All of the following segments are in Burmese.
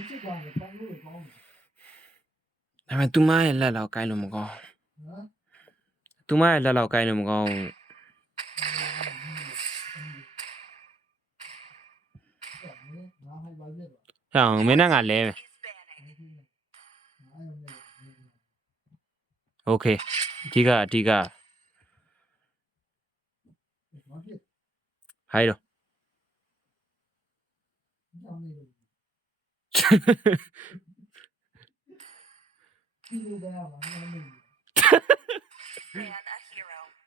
ဒါပေမဲ့သူမရဲ့လက်တော့ကိုင်းလို့မကောင်းသူမရဲ့လက်တော့ကိုင်းလို့မကောင်းဟောင်းမင်းနဲ့ငါလဲမယ်โอเคအဓိကဟိုင်းတော့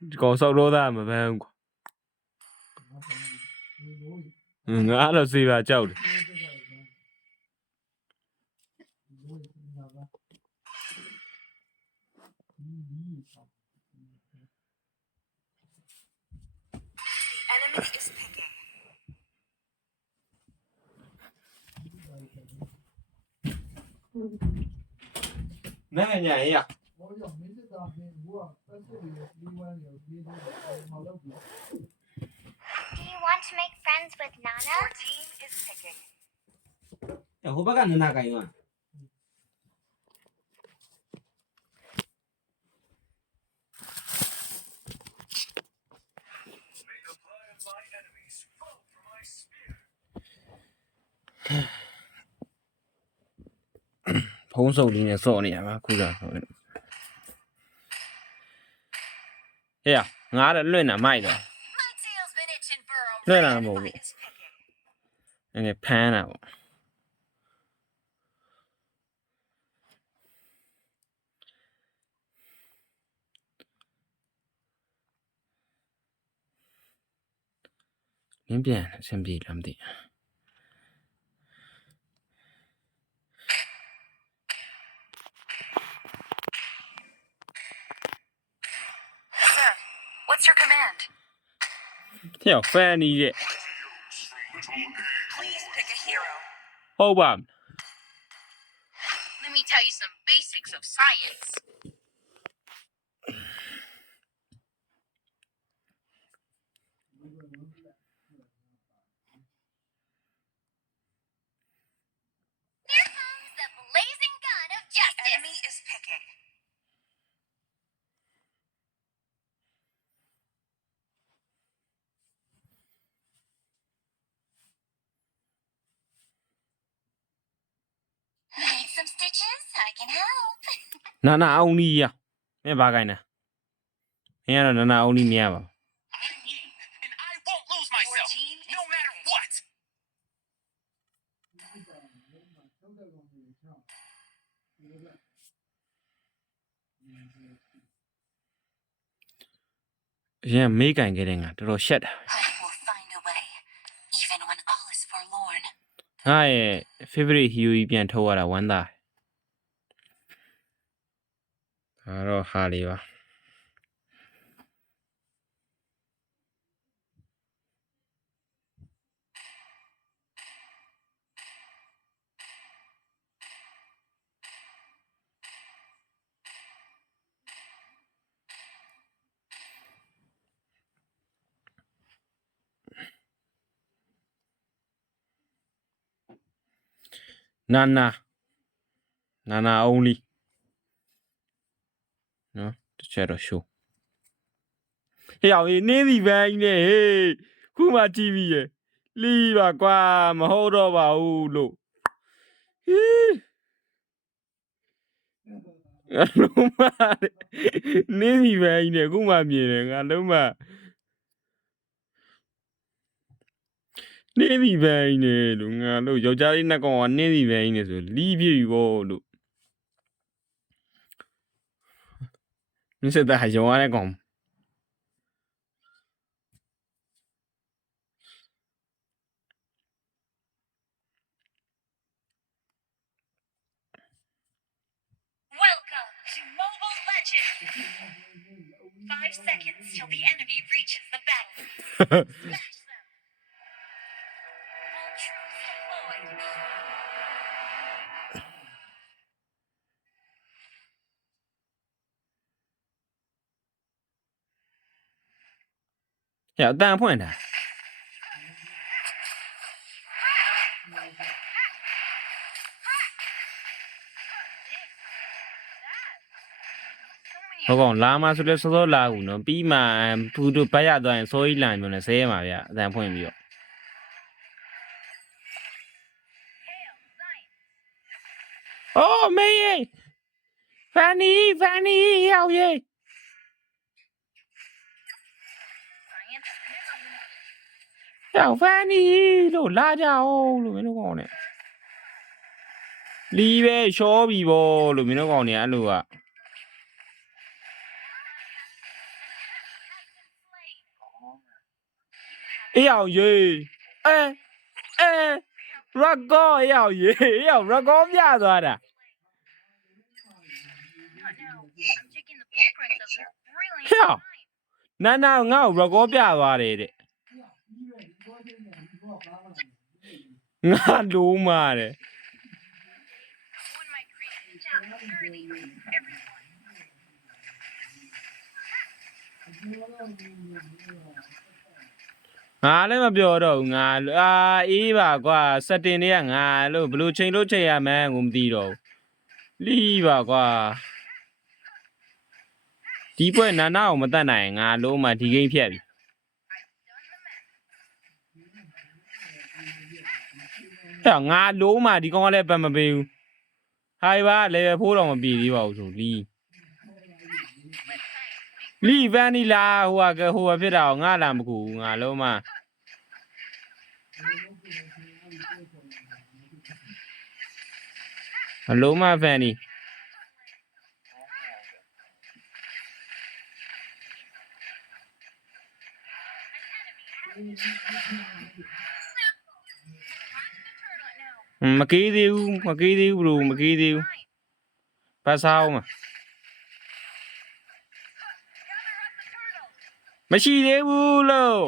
ဒီကောင်ဆောက်တော့သားမပန်းကွာငါတော့စေးပါကြောက်တယ်နိုင်ညာရ Do you want to make friends with Nana? Your team is picking. ဟိုဘက်ကနနာကိုင်းသွား ဖုံးစုံလေးနဲ့စော့နေရမှာခုကဟေးရငါတော့လွင့်တာမိုက်တော့လွင့်တာမဟုတ်ဘူးငယ်ဖမ်းတာပေါ့မင်းပြန်အဆင်ပြေလားမသိ Sir, what's your command? ဟဲ့ဖန်ကြီးတဲ့ Please pick a hero. ဟုတ်ပါ Let me tell you some basics of science. Here comes the blazing gun of justice. Enemy is picking. Need some stitches? I can help. နာနာအောင်ကြီးရမင်းဘာကိုင်းလဲမင်းကတော့နာနာအောင်ကြီးမရပါ And I won't lose myself, no matter what. ရင်မေးကင်ခဲ့တဲ့ငါတော်တော်ရှက်တာ I will find a way, even when all is forlorn. ငါရဲ့ favorite hero ကြီးပြန်ထုတ်ရတာဝမ်းသာဒါတော့ဟာလေးပါနာနာအောင်ကြီးနော်တချက်တော့ရှိုးဟေးအောင်နင်းစီပန်းကြီးနဲ့ဟေးခုမှကြည့်ပြီးရလီးပါကွာမဟုတ်တော့ပါဘူးလို့ဟေးလုံးမနင်းစီပန်းကြီးနဲ့ခုမှမြင်တယ်ငါလုံးမနင်းစီပန်းကြီးနဲ့လို့ငါလို့ယောက်ျားလေးနှစ်ကောင်ကနင်းစီပန်းကြီးနဲ့ဆိုလီးပြည့်ပြီပေါ့လို့ မင်းစတဲ့ဟာရောရတဲ့ကောင် Welcome to Mobile Legends! 5 seconds till the enemy reaches the battle. Smash them! All troops deployed. ဟဲ့အတန်ဖွင့်တာ Hurry! ဟုတ်ကောင်လာမှဆိုလဲစောစောလာဘူးနော်ပြီးမှဘူးတို့ဘက်ရသွားရင်စောကြီးလာမျိုးနဲ့ဆဲရမှာဗျအတန်ဖွင့်ပြီးတော့အော်မေးဖန်နီရောက်ရေး ရောက်ဖန်နီလို့လာကြအောင်လို့မင်းတို့ကောင်နဲ့လီးပဲရှောပြီပေါ့လို့မင်းတို့ကောင်နဲ့အဲ့လိုကအေးအောင်ရေးအဲရက်ကောအေးအောင်ရေးအေးအောင်ရက်ကောပြသွားတာ Not now. I'm taking the blueprints of this brilliant Hell. နာနာငါ့ကိုရက်ကောပြသွားတယ်တဲ့ငါလုံးမာတယ် Who in my creation shall surely everyone. ငါလည်းမပြောတော့ဘူးငါအေးပါကွာစက်တင်တွေကငါလို့ဘလို့ချိန်လို့ချိန်ရမှန်းကိုမသိတော့ဘူးလီးပါကွာဒီပွဲနာနာကိုမတတ်နိုင်ငါလုံးမဒီဂိမ်းဖြတ်ပြီအဲ့ငါလုံးမဒီကောင်ကလည်းပတ်မပေးဘူးဟိုင်ပါလေဖိုးတော့မပြေသေးပါဘူးဆိုလီဗန်နီလာဟိုကဖြစ်တာငါလာမကူငါလုံးမအလုံးမဖန်နီမကေးသေးဘူးဘလို့မကေးသေးဘူးပတ်စားအောင်မရှိသေးဘူးလို့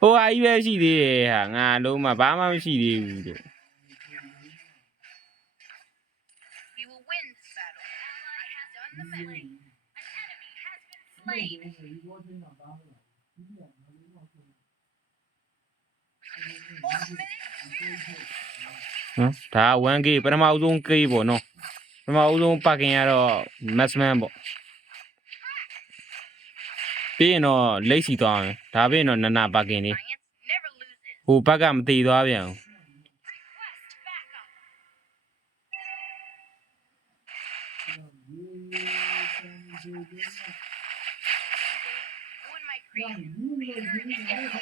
ဟိုအကြီးပဲရှိသေးတယ်ဟာငါလုံးမဘာမှမရှိသေးဘူးလို့ We will win this battle. Ally has done the slain. An enemy has been slain. နော်ဒါ 1K ပထမဦးဆုံး K ပေါ့နော်ပထမဦးဆုံးပါကင်ကတော့ maximum ပေါ့ပြီးရင်တော့လိတ်စီသွားမယ်ဒါပြီးရင်တော့နာပါကင်လေး Science never loses. ဟိုဘက်ကမတည်သွားပြန်ဘူး Request backup. Who in my creation shall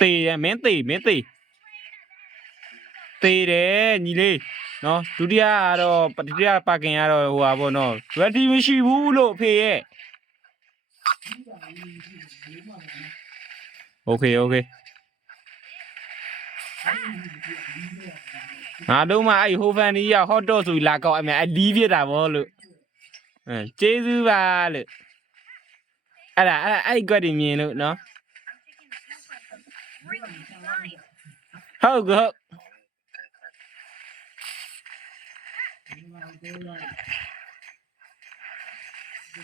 တေးရမင်းတေးတယ်ညီလေးနော်ဒုတိယကတော့ဒုတိယပါကင်ကတော့ဟိုပါပေါ့နော် ready မရှိဘူးလို့ဖေရဲ့ Okay ငါတို့မှအဲ့ဟိုဖန်ကြီးက hot dog ဆိုလာကောက်အမြအဲ့လီးပြတာဗောလို့ကျေးဇူးပါလို့အဲ့ကွက်တွေမြင်လို့နော် I'm taking the blueprints of this brilliant design. ဟုတ်ကဲ့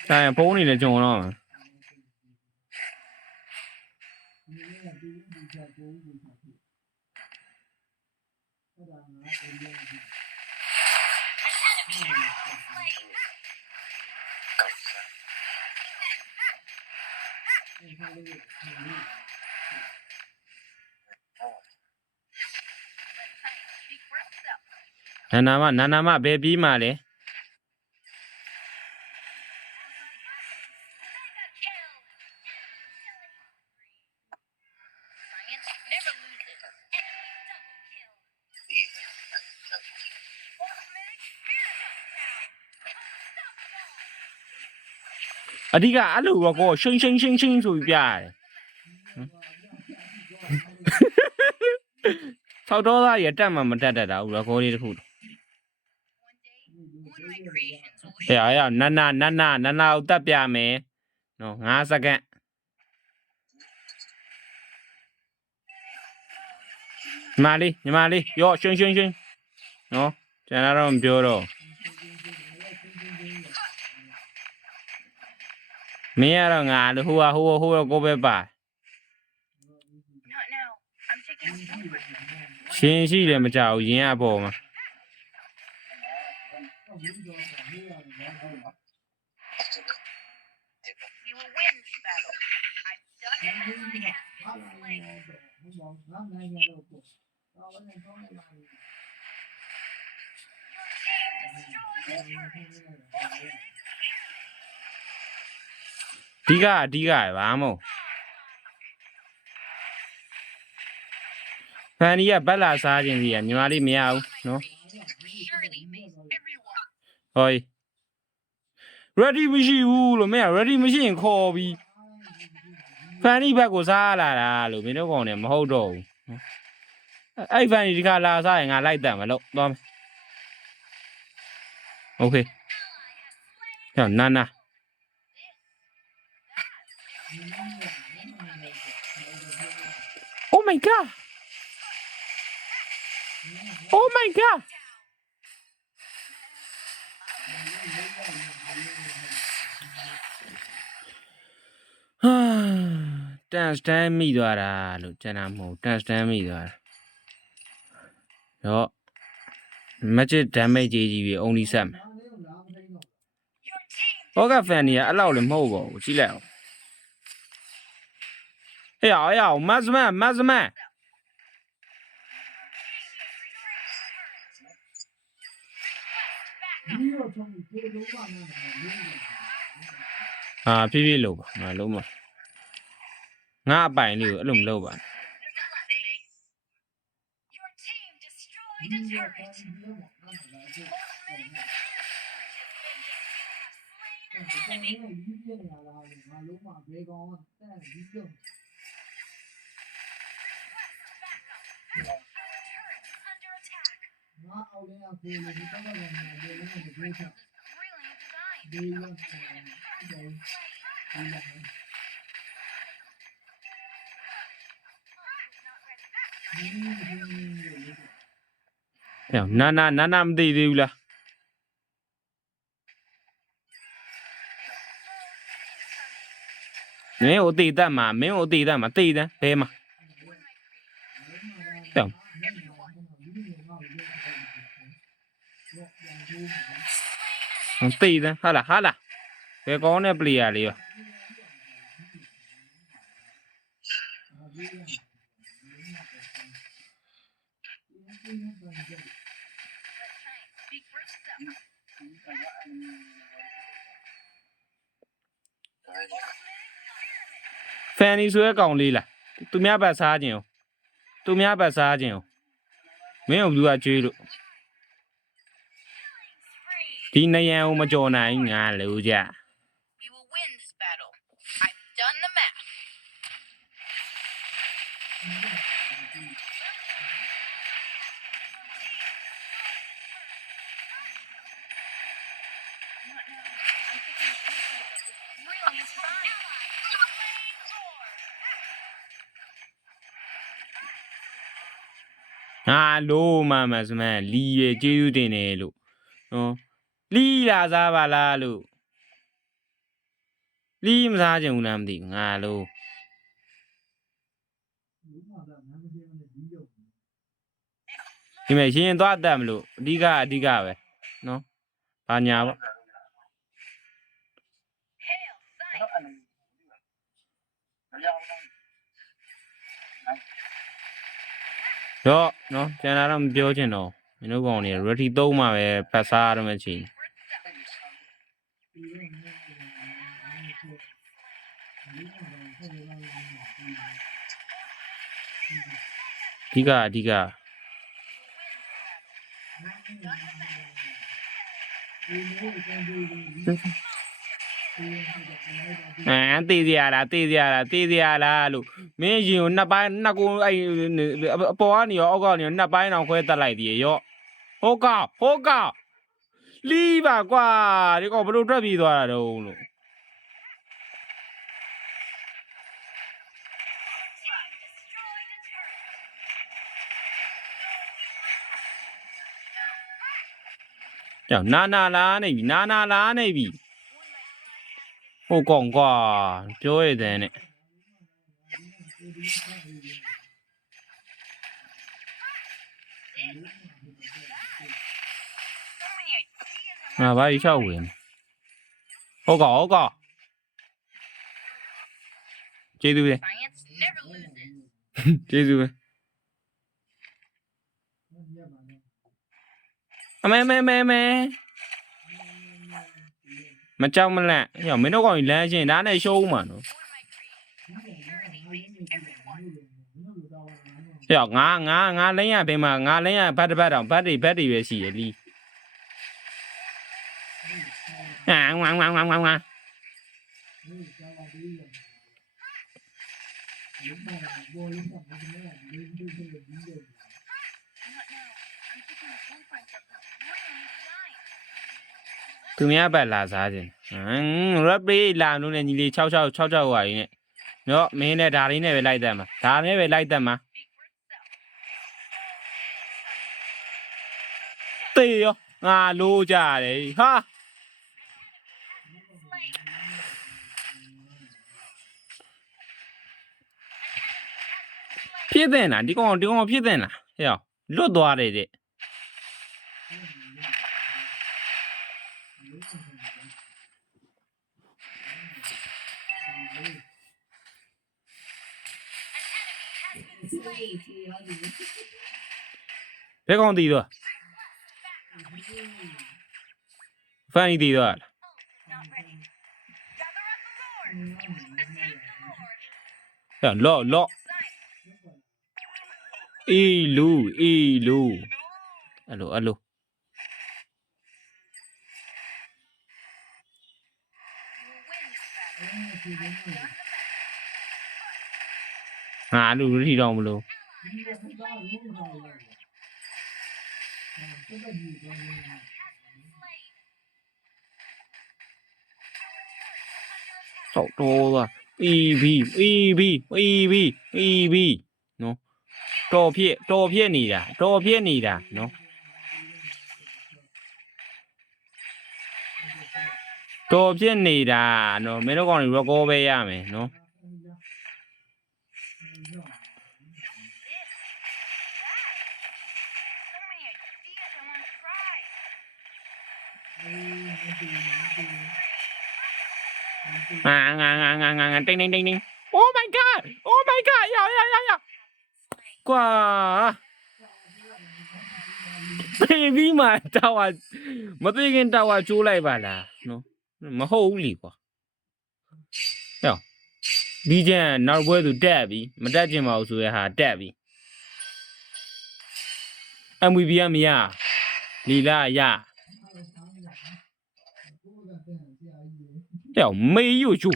ဆိုင်ဖုန်းနေလေကြုံတော့မှာ Speak for itself. နာနာမဘယ်ပြီးမှလဲ Mega kill. Science never loses. Enemy double kill. Ultimate spirit down. Unstoppable. အဓိကအဲ့လိုကောရှင်းဆိုပြီးပြရတယ်ဆောက်တော့သားရတက်မှမတက်တတ်တာဘူးရကောလေးတစ်ခု One day, who in my creations will ဟဲ့အဲ့နာနာကိုတက်ပြမယ်နော်5စက္ကန့်ညီမလေးရောရှင်းနော်ကျွန်တော်တော့မပြောတော့မင်းကတော့ငါဟိုကိုပဲပါ Not now. I'm taking the blueprints of this ရှင်ရှိတယ်မကြောက်ရင်အပေါ်မှာ We will win this battle. I've done the enemy has been slain. ဒီကအဓိကဘာမဟုတ်ဖန်ဒီကဘက်လာစားခြင်းစီကညီမလေးမရဘူးနော် Surely makes everyone. ဟော ready မရှိဘူးလို့မင်းက ready မရှိရင်ခေါ်ပြီးဖန်ဒီဘက်ကိုစားလာတာလို့မင်းတို့ကောင်လည်းမဟုတ်တော့ဘူးအဲ့ဖန်ဒီဒီခါလာစားရင်ငါလိုက်တတ်မလို့သွားမယ်โอเคဟောနာနာ Oh my god Oh my god ဟာတန်စတန်မိသွားတာလို့ကျန်တာမဟုတ်တန်စတန်မိသွားတာတော့ magic damage ကြီးပြီး only set မယ် Your team ဟောကဖန်นี่အဲ့လောက်လည်းမဟုတ်ပါဘူးကြည့်လိုက်အောင်ဟေးအောင်မတ်စမန်ဖြည်းဖြည်းလုပ်ပါငါလုံးမငါအပိုင်လေးကိုအဲ့လိုမလုပ်ပါ Your team destroyed a turret. Under attack. Brilliant design. ဟေးနာမသိသေးဘူးလားမင်းကိုတည်တတ်မှာတည်တန်းဘဲမှာဟေးတည်တန်းဟာလားဘယ်ကောင်းတဲ့ player လေးပါ Speak for yourself. ဖန်နီဆိုတဲ့ကောင်လေးလားသူများဘက်စားခြင်းမင်းကိုဘယ်သူကကြွေးလို့ Spree. ဒီနယံကိုမကြော်နိုင်ငါလို့ကြ We will win this battle. I've done the math. ငါလို့မစမန်လီရကျေးဇူးတင်တယ်လို့နော်လီလာစားပါလားလို့လီမစားကြဘူးလားမသိငါလို့ဒီမဲ့ရင်သွားတတ်မလို့အဓိကပဲနော်ဘာညာပေါ့ Hail, Scythe. တော့နော်ကျန်တာတော့မပြောချင်တော့မင်းတို့ကောင်တွေ ready 3မှာပဲဖတ်စားရတော့မှချင်း အဓိက တေးစရာလားလို့မင်းရင်ကိုနှစ်ကိုအဲ့အပေါ်ကနေရောအောက်ကနေရောနှစ်ပိုင်းအောင်ခွဲတက်လိုက်သေးရောဟိုကောင်လီးပါကွာဒီကောင်ဘယ်လိုတွက်ပြီးသွားတာတုံးလို့ကြောက်နာလားနေပြီဟိုကောင်ကွာပြောရတဲ့နဲ့ So many ideas I ငါ want ဘာ to ကြီးချောက်ဝင်ဟုတ်ကောကျေးဇူးပဲ Science never loses. ကျေးဇူးပဲအမဲမကြောက်မလန့်ဟေ့မင်းတို့ကောင်ကြီးလမ်းရှင်ဒါနဲ့ရှုံးမှာနော် Who am I creating? Security face everyone. ဟေ့ငါလိမ့်ရဖေးမှာငါလိမ့်ရဘတ်တစ်ဘတ်တောင်ဘတ်တွေပဲရှိရလီဝမ် What now? I'm taking the blueprints of the grand design. သူများဘက်လာစားခြင်းရပ်ပေးလာလို့နဲ့ညီလေး66ဟွာကြီးနဲ့နော်မင်းနဲ့ဒါလေးနဲ့ပဲလိုက်တတ်မှာဒါနဲ့ပဲလိုက်တတ်မှာ Speak for itself. တေးရောငါလိုးကြတယ်ဟာ Slain. ဖြစ်တဲ့လားဒီကောင်ဖြစ်တဲ့လားဟဲ့လွတ်သွားတယ်တဲ့ Slain. ဘယ်ကောင်တည်သွားဖန်တီးသွား Not ready. Gather up the Lord. Ascend the Lord. ဟဲ့လော့ Design. အေးလူအဲ့လို You will win this battle. ငါလူထီတော့မလို့ Ally has slain the Lord. Has been slain. ဆောက်တော့သွား EV နော်တော်ဖြစ်နေတာနော်တော်ဖြစ်နေတာနော်မင်းတို့ကောင်တွေ record ပဲရမယ်နော် This. That. So many ideas I want to try. ငါတင်း Oh my god ကွာဘေဘီမှာတာဝါမသိခင်တာဝါကျိုးလိုက်ပါလားနော်မဟုတ်ဘူးလीကွာဟဲ့ဒီကျန်နောက်ဘွဲသူတက်ပြီမတက်ကျင်ပါဘူးဆိုရဲဟာတက်ပြီ MVP ကမရလီလာရဟဲ့မေယိုရှု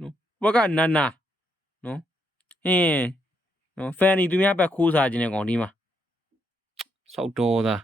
နော်ဘကနာနော်ဟင်းနော်ဖန်နီသူများဘက်ခိုးစားခြင်းတဲ့ကောင်ဒီမှာစောက်တော်သား